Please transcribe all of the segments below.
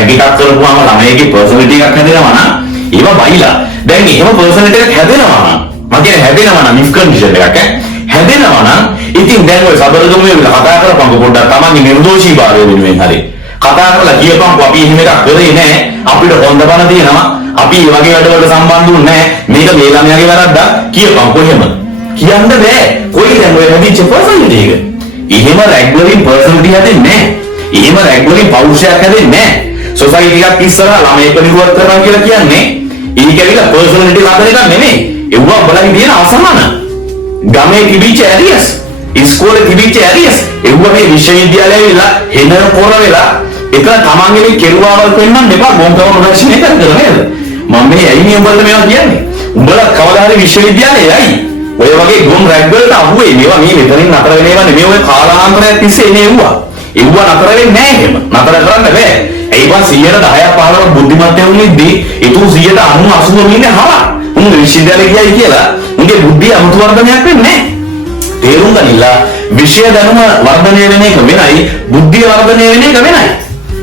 Rag එකක් කරපුවාම ළමයිගේ personality එකක් හැදෙනවා නම් ඒවා බයිලා. දැන් එහෙම පර්සනැලිටි එකක් හැදෙනවා නම් මම කියන්නේ හැදෙනවා නම් ඉෆ් කන්ඩිෂන් එකක් හැදෙනවා නම් ඉතින් දැන් ඔය සබරගමුවේ කතා කරපංකො පොඩ්ඩක් තමන්ගේ නිර්දෝෂීභාවය වෙනුවෙන් හරි කතා කරලා කියපංකො අපි එහෙම එකක් කරේ නැහැ අපිට හොඳ බන තියෙනවා අපි මේ වගේ වැඩවලට සම්බන්ධුනේ නැහැ මේක මේ ළමයාගේ වැරද්දක් කියපංකො එහෙම කියන්න බෑ කොයි දැන් ඔය හැදිච්ච පර්සනැලිටි එක එහෙම රැග්ලරින් පර්සනැලිටි හැදෙන්නේ නැහැ එහෙම රැග්ලරින් පෞරුෂයක් හැදෙන්නේ නැහැ සොසයිටි එකක් ඉස්සරහා ළමයෙක් නිරුවත් කරනවා කියලා කියන්නේ ඒක ඇවිල්ලා පර්සනැලිටි හදන එකක් නෙමෙයි ඒවා බලන්නේ තියෙන අසමාන ගමේ තිබිච්ච ඇරියස් ඉස්කෝලේ තිබිච්ච ඇරියස් ඒවා මේ විශ්වවිද්‍යාලයේ හෙන පොර වෙලා එක තමන්ගේ කෙරුවාවල් පෙන්නන්න එපා ගොම්කම ප්‍රදර්ශනය කරලා නේද මම මේ ඇයි මේ උඹලට මේවා කියන්නේ උඹලා කවදා හරි විශ්වවිද්‍යාලයේ ඔය වගේ ගොම් රැග් වලට අහුවේ මේවා මේ මෙතනින් නතර වෙන ඒවා නෙමෙයි ඔය කාලාන්තරයක් තිස්සේ එන්නේ ඒවා නතර වෙන්නේ නැහැ එහෙම නතර කරන්න බෑ ඒවා 110ක් 15ක් බුද්ධිමත් යවුනේදී ඊටු 190 80 මිනිහ හරක් උන් විශ්වවිද්‍යාලේ ගියයි කියලා උන්ගේ බුද්ධිය අමුතු වර්ධනයක් වෙන්නේ නැහැ තේරුම් ගනිලා විෂය දැනුම වර්ධනය වෙන එක වෙනයි බුද්ධිය වර්ධනය වෙන එක වෙනයි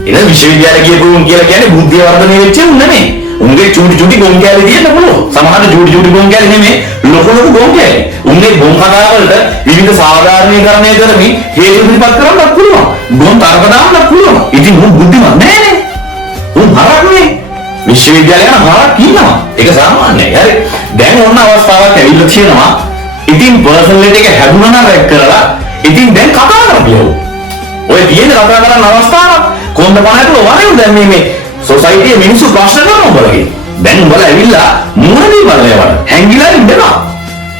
එන විශ්වවිද්‍යාලේ ගියපුවම කියලා කියන්නේ බුද්ධිය වර්ධනය වෙච්ච උන් නෙමෙයි උන්ගේ චූටි ගොන් කැලේ තියෙන්න පුළුවන් සමහර චූටි ගොන් කැලේ නෙමෙයි ලොකු ගොන් කැලේ උන්ගේ ගොන් කතා වලට විවිධ සාධාරණීකරණය කරමින් හේතු ඉදිරිපත් කරන්නත් පුළුවන් ගොන් තර්ක දාන්නත් පුළුවන් ඉතින් උන් බුද්ධිමත් නෑනේ උන් හරක් නේ විශ්වවිද්‍යාලේ යන හරක් කියනවා ඒක සාමාන්‍යයි හරි දැන් ඕන අවස්ථාවක් ඇවිල්ලා තියෙනවා ඉතින් පර්සනැලිටි එක හැදුනා නම් රැක් කරලා ඉතින් දැන් කතා කරපියෝ ඔය තියෙන කතා කරන අවස්ථාවක් කොහොමද බලන්න වරේ දැන් මේ සොසයිටියේ මිනිස්සු ප්‍රශ්න කරනවා බලගේ දැන් උඹලා ඇවිල්ලා මොනදී බලනවද හැංගිලා ඉන්නවා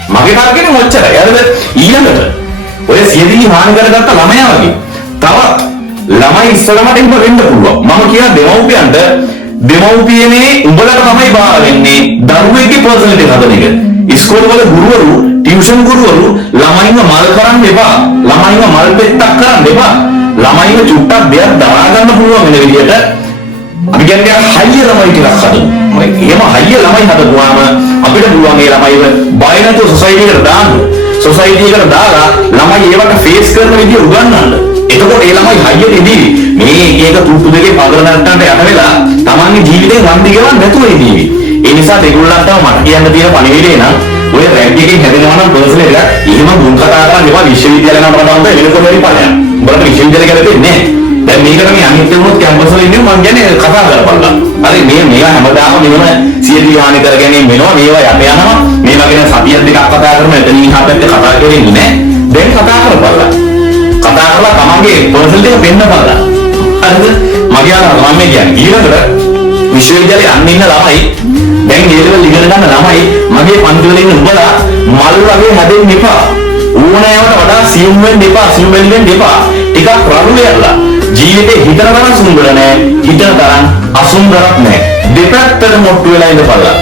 මගේ කාර්කේ මොච්චරයි හරිද ඊළඟට ඔය සියදිවි හානි කරගත්ත ළමයා වගේ තව ළමයි ඉස්සරහට ඉන්න වෙන්න පුළුවන් මම කියන දෙමව්පියනේ උඹලට තමයි බාර වෙන්නේ දරුවෙක්ගේ පර්සනැලිටි හදන එක ඉස්කෝලේ වල ගුරුවරු ටියුෂන් ගුරුවරු ළමයින්ව මල් කරන්න එපා ළමයින්ව මල් පෙත්තක් කරන්න එපා ළමයින්ව චුට්ටක් දෙයක් දරා ගන්න පුළුවන් වෙන විදිහට අපි කියන්නේ හයිය ළමයි ටිකක් හදමු එහෙම හයිය ළමයි හදපුවාම අපිට පුළුවන් ඒ ළමයිව බය නැතුව සොසයිටි එකට දාන්න සොසයිටි එකට දාලා ළමයි ඒවට ෆේස් කරන විදිහ උගන්වන්න එතකොට ඒ ළමයි හයියට ඉදී මේ එක තුට්ටු දෙකේ පගල නැට්ටන්ට යට වෙලා තමන්ගේ ජීවිතේ වන්දි ගෙවන්න නැතුව ඉදීවි ඒ නිසා දෙගොල්ලන්ටම මට කියන්න තියෙන පණිවිඩය නම් ඔය රැග් එකෙන් හැදෙනවා නම් පර්සනල් එක එහෙම දුන් කතා කරන්න එපා විශ්වවිද්‍යාලේ නම වඩා හොඳ වෙන කොහෙරි ඵලයක් උඹලට විශ්වවිද්‍යාලේ ගැලපෙන්නේ නැහැ දැන් මේකට මේ අනිත් වුණොත් කැම්පස් වල ඉන්නේ මම කියන්නේ කතා කරපළා හරි මේවා හැමදාම මෙහෙම සියලු හානි කර ගැනීම වෙනවා මේවා යට යනවා මේවා ගැන සතියක් දෙකක් කතා කරමු එතනින් එහා පැත්තේ කතා කරන්නේ නැහැ දැන් කතා කරපළා කතා කරලා තමන්ගේ පර්සනල් එක පෙන්නපළා හරිද මගේ අර මම කියන්නේ ඊළඟට විශ්වවිද්‍යාලේ යන්න ඉන්න ළමයි දැන් ඒ ලෙවල් ඉගෙන ගන්න ළමයි මගේ පන්ති වල ඉන්න උඹලා මල් වගේ හැදෙන්න එපා ඕනෑවට වඩා සියුම් වෙන්න එපා සියුම් වෙන්න එපා ටිකක් රළු වෙලා ජීවිතේ හිතන තරම් සුන්දර නැහැ හිතන තරම් අසුන්දරක් නැහැ දෙපැත්තට මොට්ටු වෙලා ඉඳපළා